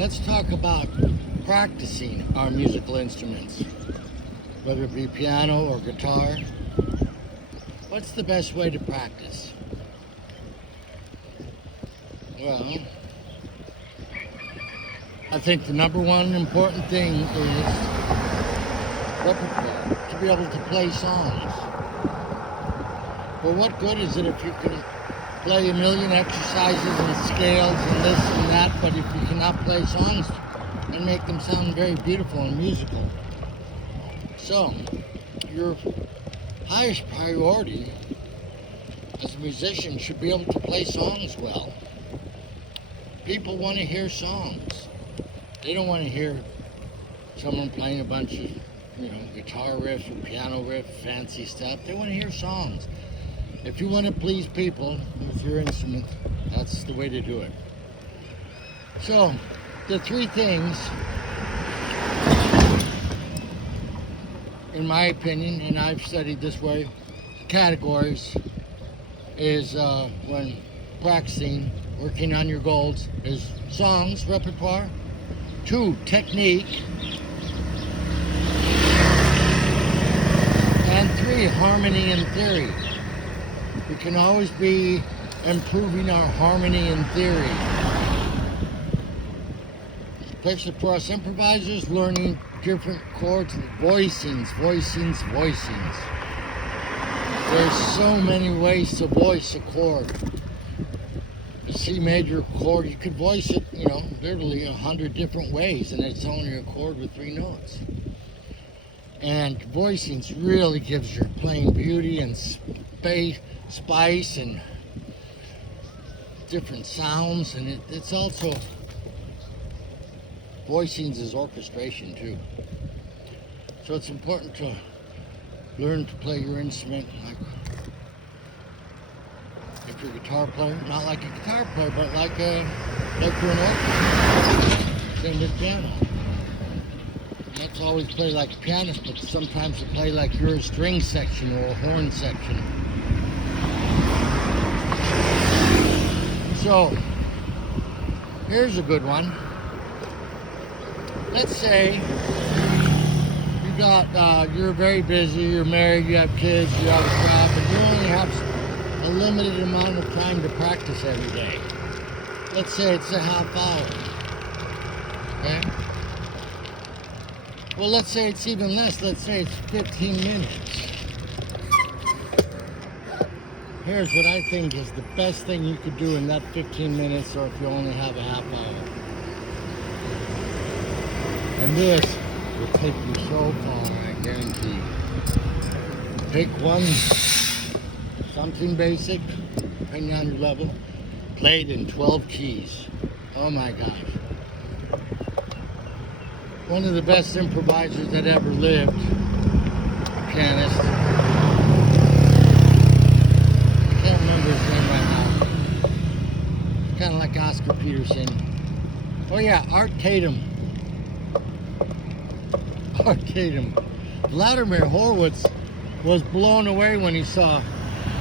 Let's talk about practicing our musical instruments, whether it be piano or guitar. What's the best way to practice? Well, I think the number one important thing is repertoire, to be able to play songs. Well, what good is it if you can play a million exercises and scales and this and that, but if you cannot play songs and make them sound very beautiful and musical? So, your highest priority as a musician should be able to play songs well. People want to hear songs. They don't want to hear someone playing a bunch of, guitar riff or piano riff, fancy stuff. They want to hear songs. If you want to please people with your instrument, that's the way to do it. So, the three things, in my opinion, and I've studied this way, categories, is when practicing, working on your goals, is songs, repertoire. 2, technique. And 3, harmony and theory. We can always be improving our harmony and theory. Especially for us improvisers, learning different chords, voicings. There's so many ways to voice a chord. The C major chord, you could voice it, literally 100 different ways, and it's only a chord with 3 notes. And voicings really gives your playing beauty and spice and different sounds, and it's also, voicings is orchestration too. So it's important to learn to play your instrument like, if you're a guitar player, not like a guitar player, but like you're an orchestra. Same with piano. You have to always play like a pianist, but sometimes you play like you're a string section or a horn section. So, here's a good one. Let's say you're very busy, you're married, you have kids, you have a job, and you only have a limited amount of time to practice every day. Let's say it's a half hour. Okay? Well, let's say it's even less. Let's say it's 15 minutes. Here's what I think is the best thing you could do in that 15 minutes, or if you only have a half hour. And this will take you so far, I guarantee. Pick one, something basic, depending on your level. Play it in 12 keys. Oh my gosh. One of the best improvisers that ever lived, a pianist. I can't remember his name right now. Kind of like Oscar Peterson. Oh yeah, Art Tatum. Art Tatum. Vladimir Horowitz was blown away when he saw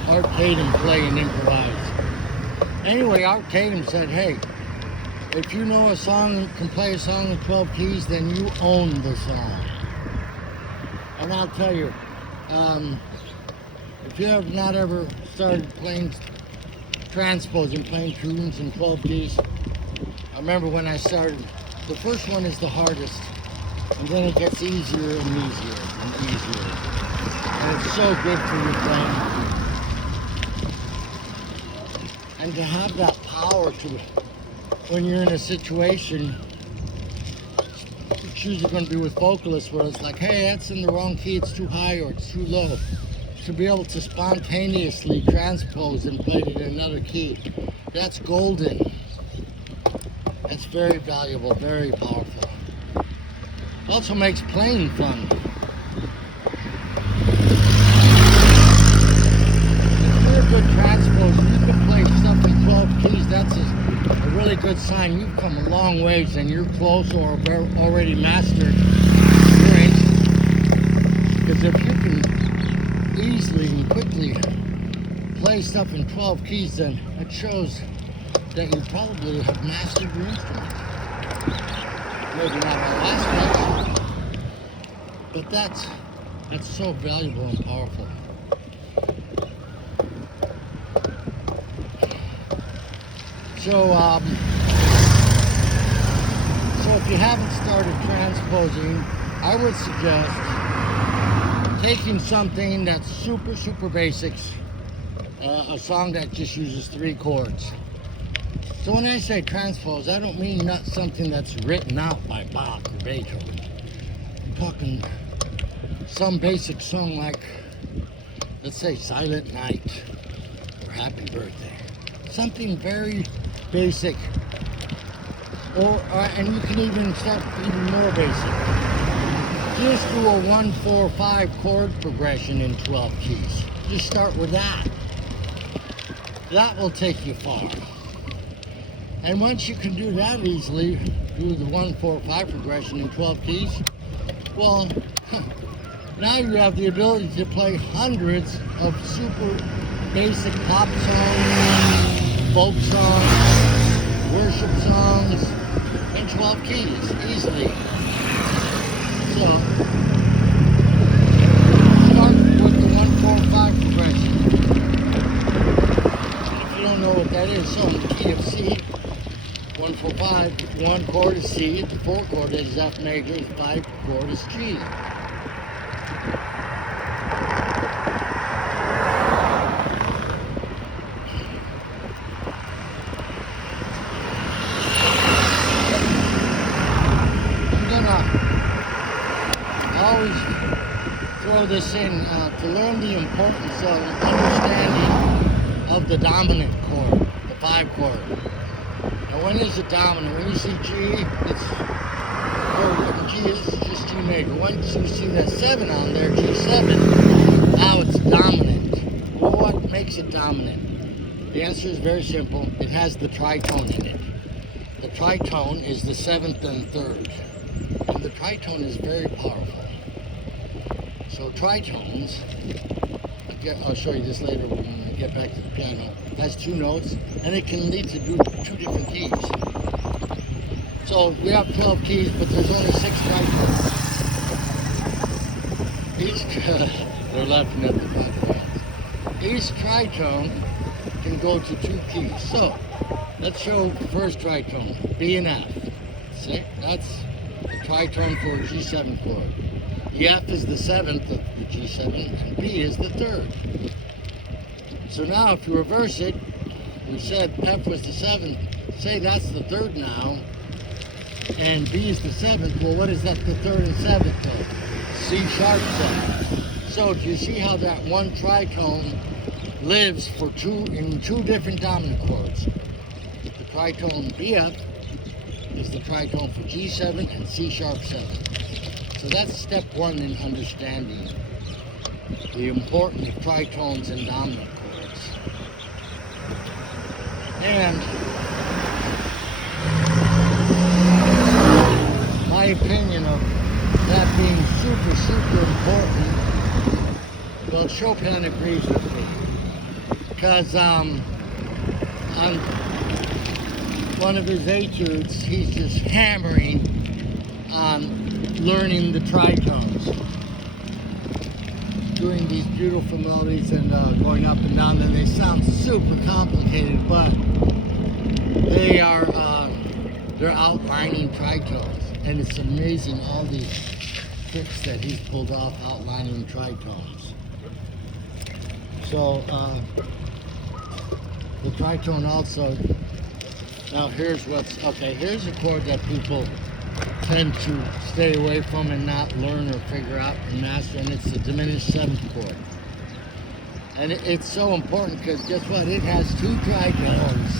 Art Tatum play and improvise. Anyway, Art Tatum said, hey, if you know a song, can play a song in 12 keys, then you own the song. And I'll tell you, if you have not ever started playing transposing, playing tunes in 12 keys, I remember when I started, the first one is the hardest, and then it gets easier and easier and easier. And it's so good for your playing. And to have that power to, when you're in a situation, it's usually going to be with vocalists where it's like, hey, that's in the wrong key, it's too high or it's too low. To be able to spontaneously transpose and play it in another key, that's golden. That's very valuable, very powerful. Also makes playing fun. If you're a good transposer, you can play stuff in 12 keys, that's a really good sign. You've come a long ways and you're close or already mastered your instrument. Because if you can easily and quickly play stuff in 12 keys, then it shows that you probably have mastered your instrument. Maybe not all aspects, but that's so valuable and powerful. So, so if you haven't started transposing, I would suggest taking something that's super basics, a song that just uses 3 chords. So when I say transpose, I don't mean not something that's written out by Bach or Beethoven. I'm talking some basic song like, let's say, Silent Night or Happy Birthday. Something very basic. And you can even start even more basic. Just do a 1-4-5 chord progression in 12 keys. Just start with that. That will take you far. And once you can do that easily, do the 1-4-5 progression in 12 keys, well, now you have the ability to play hundreds of super basic pop songs, folk songs, worship songs in 12 keys easily. So, start with the 1-4-5 progression. And if you don't know what that is, so in the key of C, 1-4-5, 1 chord is C, the 4 chord is F major, the 5 chord is G. Always throw this in to learn the importance of understanding of the dominant chord, the 5 chord. Now when is it dominant? When you see G, it's G is just G major. Once you see that 7 on there, G7, now it's dominant. Well, what makes it dominant? The answer is very simple. It has the tritone in it. The tritone is the 7th and 3rd. And the tritone is very powerful. So tritones, I'll show you this later when we get back to the piano. It has 2 notes, and it can lead to 2 different keys. So we have 12 keys, but there's only 6 tritones. They're laughing at the podcast. Each tritone can go to 2 keys. So let's show the first tritone, B and F. See, that's the tritone for a G7 chord. The F is the 7th of the G7, and B is the 3rd. So now if you reverse it, we said F was the 7th, say that's the 3rd now, and B is the 7th, well what is that the 3rd and 7th of? C sharp 7th. So do you see how that one tritone lives for in 2 different dominant chords? The tritone BF is the tritone for G7 and C sharp 7. So that's step 1 in understanding the importance of tritones and dominant chords. And my opinion of that being super important, well, Chopin agrees with me. Because on one of his etudes, he's just hammering on learning the tritones, doing these beautiful melodies and going up and down, and they sound super complicated, but they're outlining tritones, and it's amazing all these tricks that he's pulled off outlining tritones. So the tritone also, now here's here's a chord that people tend to stay away from and not learn or figure out and master, and it's the diminished 7th chord. And it's so important because guess what? It has 2 tritones.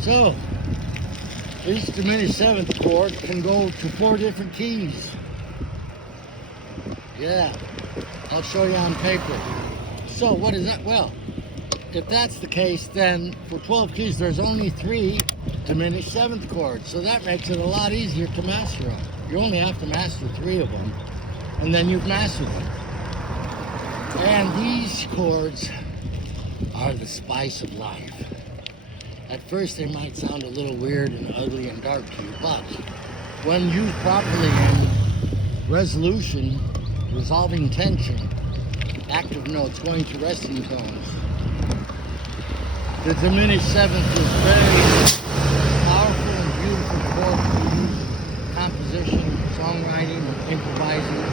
So each diminished 7th chord can go to 4 different keys. Yeah, I'll show you on paper. So what is that? Well, if that's the case, then for 12 keys there's only 3 diminished 7th chords, so that makes it a lot easier to master them. You only have to master 3 of them, and then you've mastered them. And these chords are the spice of life. At first they might sound a little weird and ugly and dark to you, but when used properly in resolution, resolving tension, active notes going to resting tones, the diminished seventh is very powerful and beautiful chord to use composition, songwriting, improvising,